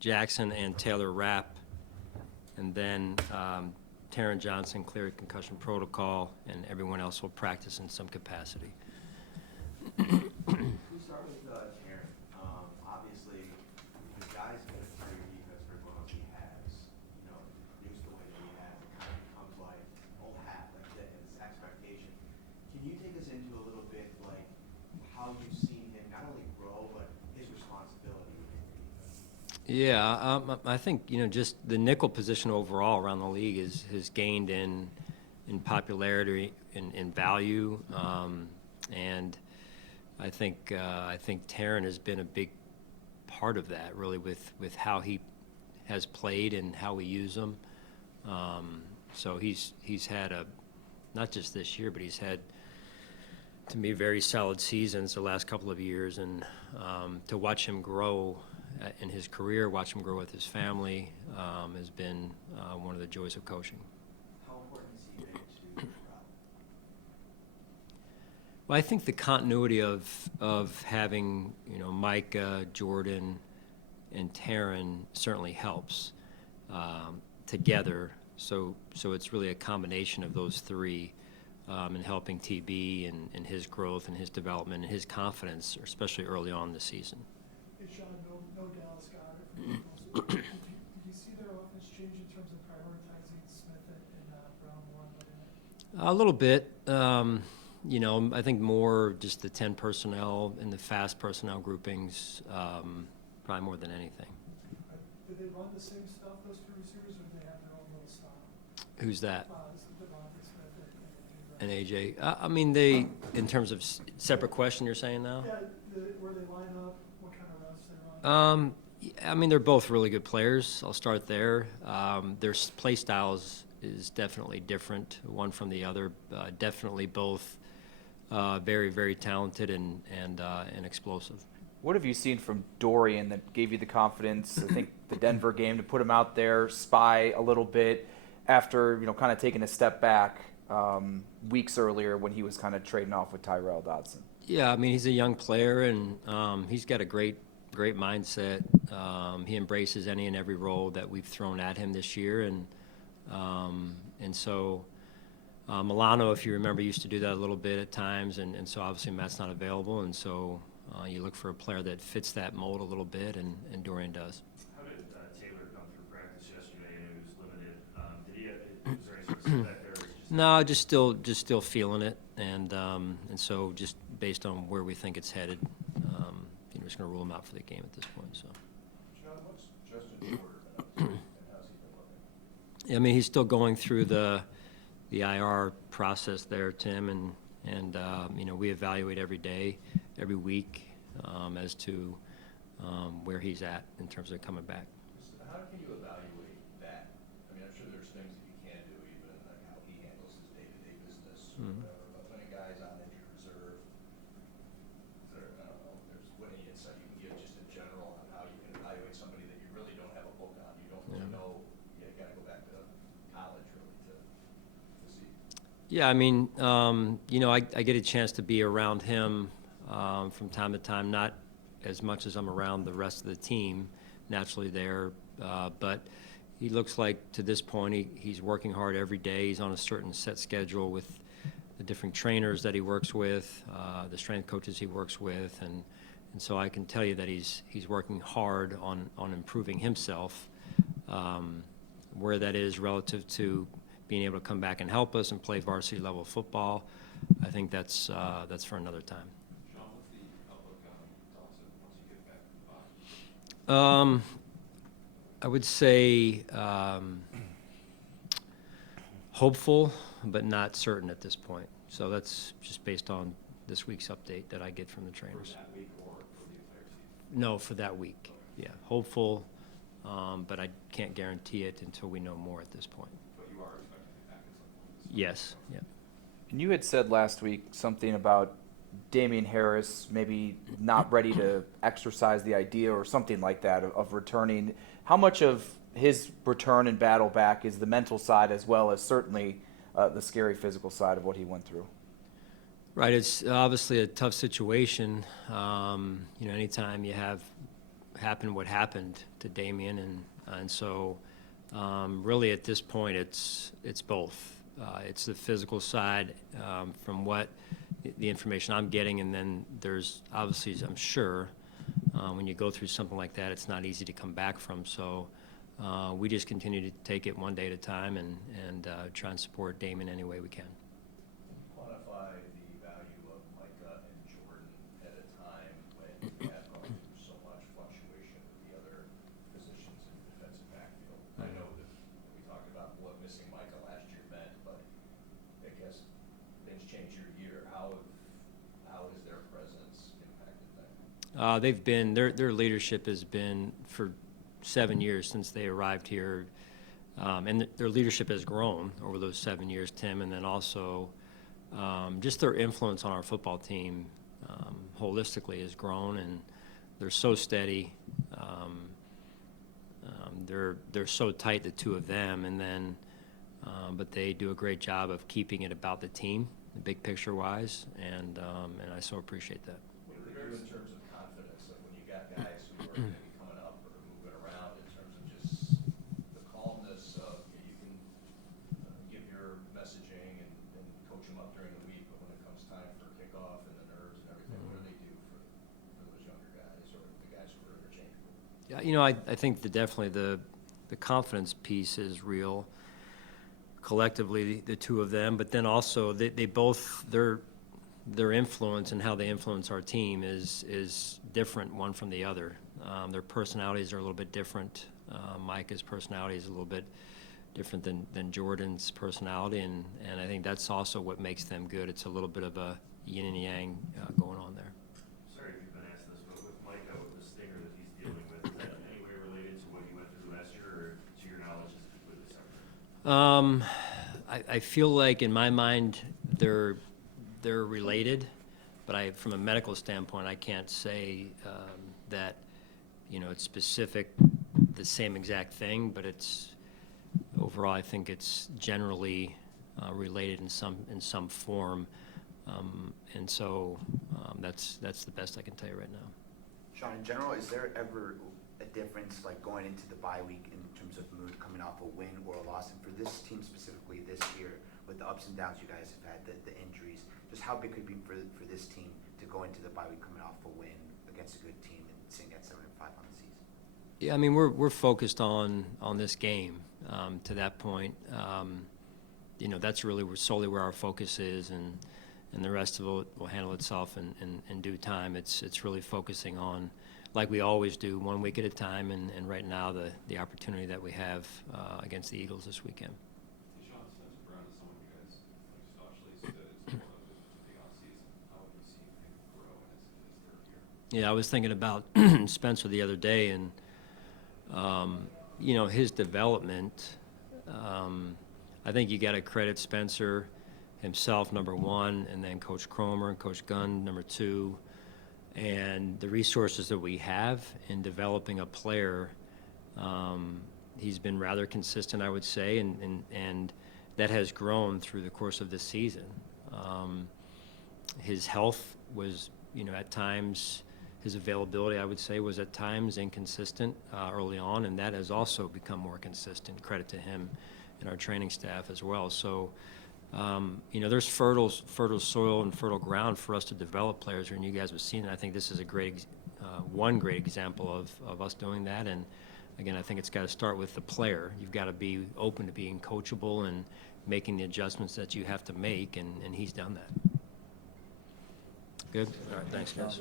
Jackson and Taylor Rapp, and then Taran Johnson cleared concussion protocol, and everyone else will practice in some capacity. We start with Taran. Obviously, the guys that have played your defense for as long as he has, used the way that he has, it kind of becomes like old hat, like this expectation. Can you take us into a little bit like how you've seen him not only grow but his responsibility within the defense? Yeah, I think just the nickel position overall around the league has gained in popularity, in value, and I think Taran has been a big part of that, really, with how he has played and how we use him. So he's had not just this year, but he's had, to me, very solid seasons the last couple of years, and to watch him grow in his career, watch him grow with his family, has been one of the joys of coaching. How important is he to Rob? Well, I think the continuity of having Micah, Jordan, and Taran certainly helps together. So it's really a combination of those three in helping TB and his growth and his development and his confidence, especially early on in the season. Hey, Sean, no Dallas Goedert. Did you see their offense change in terms of prioritizing Smith and Brown more on the A little bit. I think more just the 10 personnel and the fast personnel groupings, probably more than anything. Did they run the same stuff, those two receivers, or did they have their own little style? Who's that? Smith And AJ. I mean, they, in terms of separate question, you're saying now? Yeah, where they line up, what kind of routes they run? I mean, they're both really good players. I'll start there. Their play styles is definitely different, one from the other. Definitely both very, very talented and explosive. What have you seen from Dorian that gave you the confidence, I think, the Denver game, to put him out there, spy a little bit after, kind of taking a step back weeks earlier when he was kind of trading off with Tyrell Dodson? Yeah, I mean, he's a young player, and he's got a great mindset. He embraces any and every role that we've thrown at him this year, and so Milano, if you remember, used to do that a little bit at times, and so obviously Matt's not available, and so you look for a player that fits that mold a little bit, and Dorian does. How did Taylor come through practice yesterday? And it was limited. Was there any sort of setback there? No, just still feeling it, and so just based on where we think it's headed, we're just going to rule him out for the game at this point. So. John, what's Justin Porter been up to, and how's he been looking? I mean, he's still going through the IR process there, Tim, and we evaluate every day, every week, as to where he's at in terms of coming back. How can you evaluate that? I mean, I'm sure there's things that you can do, even like how he handles his day-to-day business or whatever, but when a guy's on injured reserve, is there, I don't know, what any insight you can give just in general on how you can evaluate somebody that you really don't have a book on, you don't really know, you got to go back to college really to see. Yeah, I mean, I get a chance to be around him from time to time, not as much as I'm around the rest of the team, naturally there, but he looks like, to this point, he's working hard every day. He's on a certain set schedule with the different trainers that he works with, the strength coaches he works with, and so I can tell you that he's working hard on improving himself. Where that is relative to being able to come back and help us and play varsity level football, I think that's for another time. Sean, what's the outlook on Dawson once you get back from the bye? I would say hopeful, but not certain at this point. So that's just based on this week's update that I get from the trainers. For that week or for the entire season? No, for that week. Yeah, hopeful, but I can't guarantee it until we know more at this point. But you are expecting to be back at some point this Yes, yeah. And you had said last week something about Damian Harris maybe not ready to exercise the idea or something like that of returning. How much of his return and battle back is the mental side as well as certainly the scary physical side of what he went through? Right, it's obviously a tough situation. Anytime you have happened what happened to Damian, and so really at this point it's both. It's the physical side from what the information I'm getting, and then there's obviously, I'm sure, when you go through something like that, it's not easy to come back from. So we just continue to take it one day at a time and try and support Damon any way we can. Quantify the value of Micah and Jordan at a time when you have gone through so much fluctuation with the other positions in the defensive backfield. I know that we talked about what missing Micah last year meant, but I guess things change year to year. How has their presence impacted that? They've been their leadership has been for 7 years since they arrived here, and their leadership has grown over those 7 years, Tim, and then also just their influence on our football team holistically has grown, and they're so steady. They're so tight, the two of them, and then but they do a great job of keeping it about the team, the big picture wise, and I so appreciate that. What do they do in terms of confidence, like when you got guys who are maybe coming up or moving around, in terms of just the calmness of you can give your messaging and coach them up during the week, but when it comes time for kickoff and the nerves and everything, what do they do for those younger guys or the guys who are interchangeable? Yeah, I think definitely the confidence piece is real. Collectively, the two of them, but then also they both their influence and how they influence our team is different one from the other. Their personalities are a little bit different. Micah's personality is a little bit different than Jordan's personality, and I think that's also what makes them good. It's a little bit of a yin and yang going on there. Sorry if you've been asked this, but with Micah, with the stinger that he's dealing with, is that in any way related to what he went through last year, or to your knowledge is it completely separate? I feel like in my mind they're related, but from a medical standpoint, I can't say that it's specific, the same exact thing, but it's overall I think it's generally related in some form, and so that's the best I can tell you right now. Sean, in general, is there ever a difference, like going into the bye week in terms of mood coming off a win or a loss? And for this team specifically this year, with the ups and downs you guys have had, the injuries, just how big could it be for this team to go into the bye week coming off a win against a good team and sitting at 7-5 on the season? Yeah, I mean we're focused on this game to that point. That's really solely where our focus is, and the rest of it will handle itself in due time. It's really focusing on, like we always do, 1 week at a time, and right now the opportunity that we have against the Eagles this weekend. Sean, since Brown is someone you guys especially stood as part of the offseason, how have you seen him grow in his third year? Yeah, I was thinking about Spencer the other day, and his development. I think you got to credit Spencer himself, number one, and then Coach Cromer and Coach Gunn, number two, and the resources that we have in developing a player. He's been rather consistent, I would say, and that has grown through the course of this season. His health was, at times, his availability, I would say, was at times inconsistent early on, and that has also become more consistent. Credit to him and our training staff as well. So, there's fertile soil and fertile ground for us to develop players, and you guys have seen it. I think this is a one great example of us doing that. And again, I think it's got to start with the player. You've got to be open to being coachable and making the adjustments that you have to make, and he's done that. Good? All right, thanks, guys.